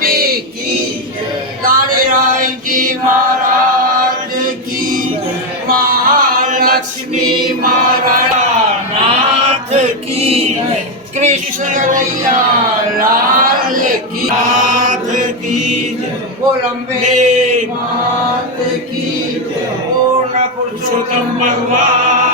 स्वामी की लाड़ी राय जी महाराज की महालक्ष्मी महाराज नाथ की कृष्ण कन्हैया लाल की नाथ की कोलंबे मात की पूर्ण पुरुषोत्तम भगवान